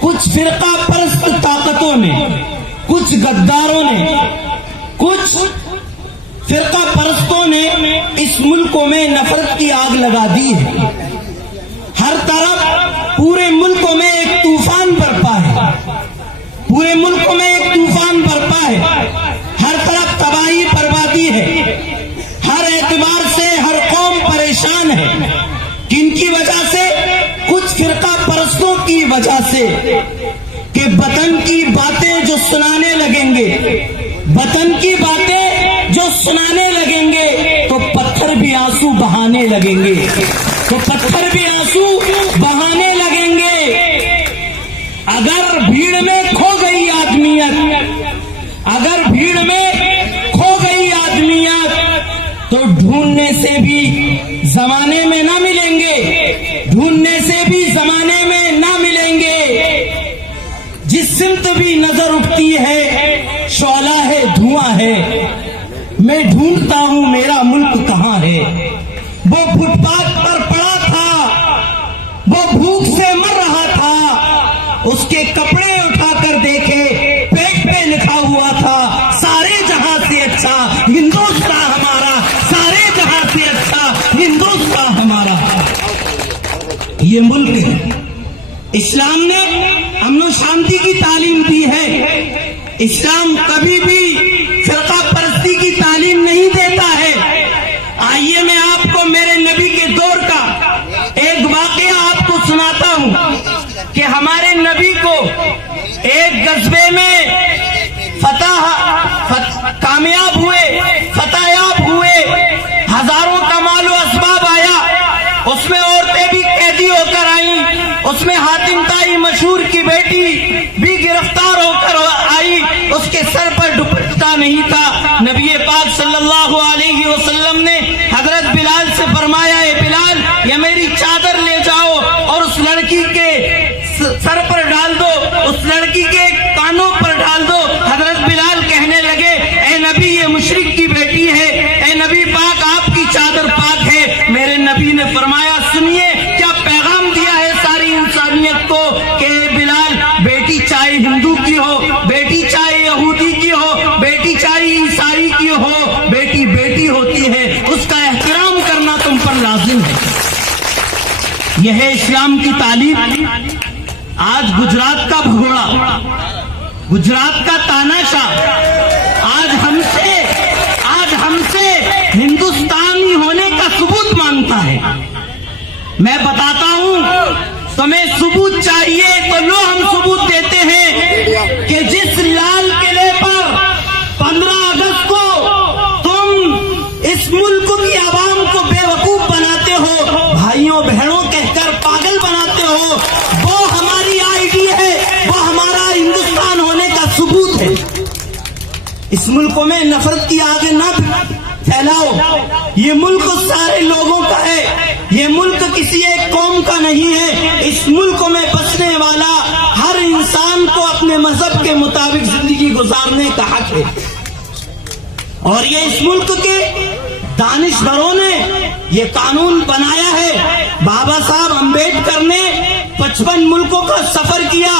کچھ فرقہ پرست طاقتوں نے، کچھ غداروں نے، کچھ فرقہ پرستوں نے اس ملک میں نفرت کی آگ لگا دی ہے۔ ہر طرف پورے ملک میں ایک طوفان برپا ہے، پورے ملک میں ایک طوفان برپا ہے، ہر طرف تباہی بربادی ہے، ہر اعتبار سے ہر قوم پریشان ہے۔ کن کی وجہ سے؟ کچھ فرقہ پرستوں کی وجہ سے، کہ وطن کی باتیں جو سنانے لگیں گے، وطن کی باتیں جو سنانے لگیں گے تو پتھر بھی آنسو بہانے لگیں گے، تو پتھر بھی آنسو بہانے لگیں گے۔ اگر بھیڑ میں کھو گئی آدمیت، اگر بھیڑ میں کھو گئی آدمیت، تو ڈھونڈنے سے بھی زمانے میں نہ ملیں گے، ڈھونڈنے سے بھی زمانے میں نہ ملیں گے۔ جس سمت بھی نظر اٹھتی ہے شعلہ ہے، دھواں ہے، میں ڈھونڈتا ہوں میرا ملک کہاں ہے۔ وہ فٹ پاتھ پر پڑا تھا، وہ بھوک سے مر رہا تھا، اس کے کپڑے اٹھا کر دیکھے، پیٹ پہ لکھا ہوا تھا سارے جہاں سے اچھا ہندوستان ہمارا، سارے جہاں سے اچھا ہندوستان ہمارا۔ یہ ملک ہے۔ اسلام نے امن و شانتی کی تعلیم دی ہے۔ اسلام کبھی بھی فرقہ پرستی کی تعلیم نہیں دیتا ہے۔ آئیے میں آپ کو میرے نبی کے دور کا ایک واقعہ آپ کو سناتا ہوں کہ ہمارے نبی کو ایک غزوے میں کامیاب ہوئے، فتح یاب ہوئے، ہزاروں کا مال و اسباب آیا، اس میں عورتیں بھی قیدی ہو کر آئیں، اس میں حاتم طائی مشہور کی بیٹی بھی گرفتار ہو کر آئی، اس کے سر پر دوپٹہ نہیں تھا۔ نبی پاک صلی اللہ علیہ وسلم نے حضرت بلال سے فرمایا، اے بلال، یہ میری چادر لے جاؤ اور اس لڑکی کے سر پر ڈال دو، اس لڑکی کے کانوں پر ڈال دو۔ حضرت بلال کہنے لگے، اے نبی، یہ مشرک کی بیٹی ہے، اے نبی پاک آپ کی چادر پاک ہے۔ میرے نبی نے فرمایا، سنیے کیا پیغام دیا ہے ساری انسانیت کو کہ بلال، بیٹی چاہے ہندو کی ہو، بیٹی چاہے یہودی کی ہو، بیٹی چاہے عیسائی کی ہو، بیٹی بیٹی ہوتی ہے، اس کا احترام کرنا تم پر لازم ہے۔ یہ ہے اسلام کی تعلیم۔ آج گجرات کا بھگوڑا، گجرات کا تاناشاہ آج ہم سے ہندوستانی ہونے کا ثبوت مانگتا ہے۔ میں بتاتا ہوں، تمہیں ثبوت چاہیے تو لو، ہم ثبوت دیتے ہیں کہ جس لال قلعے پر 15 اگست کو تم اس ملک کی عوام کو بے وقوف بناتے ہو، بھائیوں بہنوں کہہ کر پاگل بناتے ہو، وہ ہماری آئی ڈی ہے، وہ ہمارا ہندوستان ہونے کا ثبوت ہے۔ اس ملک میں نفرت کی آگ نہ پھیلاؤ۔ یہ ملک سارے لوگوں کا ہے، یہ ملک کسی ایک قوم کا نہیں ہے۔ اس ملک میں بسنے والا ہر انسان کو اپنے مذہب کے مطابق زندگی گزارنے کا حق ہے، اور یہ اس ملک کے دانشوروں نے یہ قانون بنایا ہے۔ بابا صاحب امبیڈکر نے 55 ملکوں کا سفر کیا،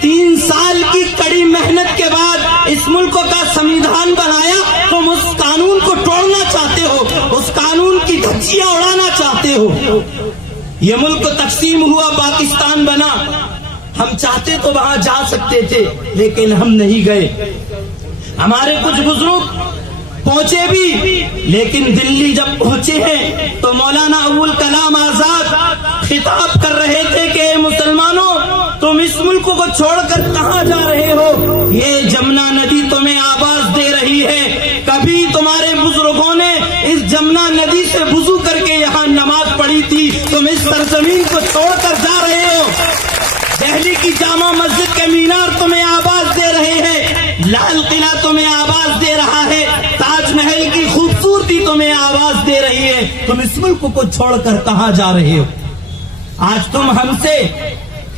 3 سال کی کڑی محنت کے بعد اس ملک کا سمویدھان بنایا۔ تم اس قانون کو توڑنا چاہتے ہو، اس قانون کی دھجیاں اڑانا چاہتے ہو۔ یہ ملک تقسیم ہوا، پاکستان بنا، ہم چاہتے تو وہاں جا سکتے تھے لیکن ہم نہیں گئے۔ ہمارے کچھ بزرگ پہنچے بھی، لیکن دلی جب پہنچے ہیں تو مولانا ابو الکلام آزاد خطاب کر رہے تھے کہ اے مسلمانوں، تم اس ملک کو چھوڑ کر کہاں جا رہے ہو؟ یہ جمنا ندی تمہیں آواز دے رہی ہے۔ کبھی تمہارے بزرگوں نے اس جمنا ندی سے وضو کر کے یہاں نماز پڑھی تھی، تم اس سرزمین کو چھوڑ کر جا رہے ہو۔ دہلی کی جامع مسجد کے مینار تمہیں آواز دے رہے ہیں، لال قلعہ تمہیں آواز دے رہا ہے، تاج محل کی خوبصورتی تمہیں آواز دے رہی ہے۔ تم اس ملک کو چھوڑ کر کہاں جا رہے ہو؟ آج تم ہم سے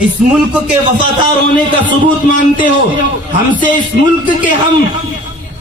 اس ملک کے وفادار ہونے کا ثبوت مانگتے ہو، ہم سے اس ملک کے ہم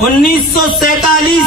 1947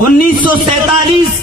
1947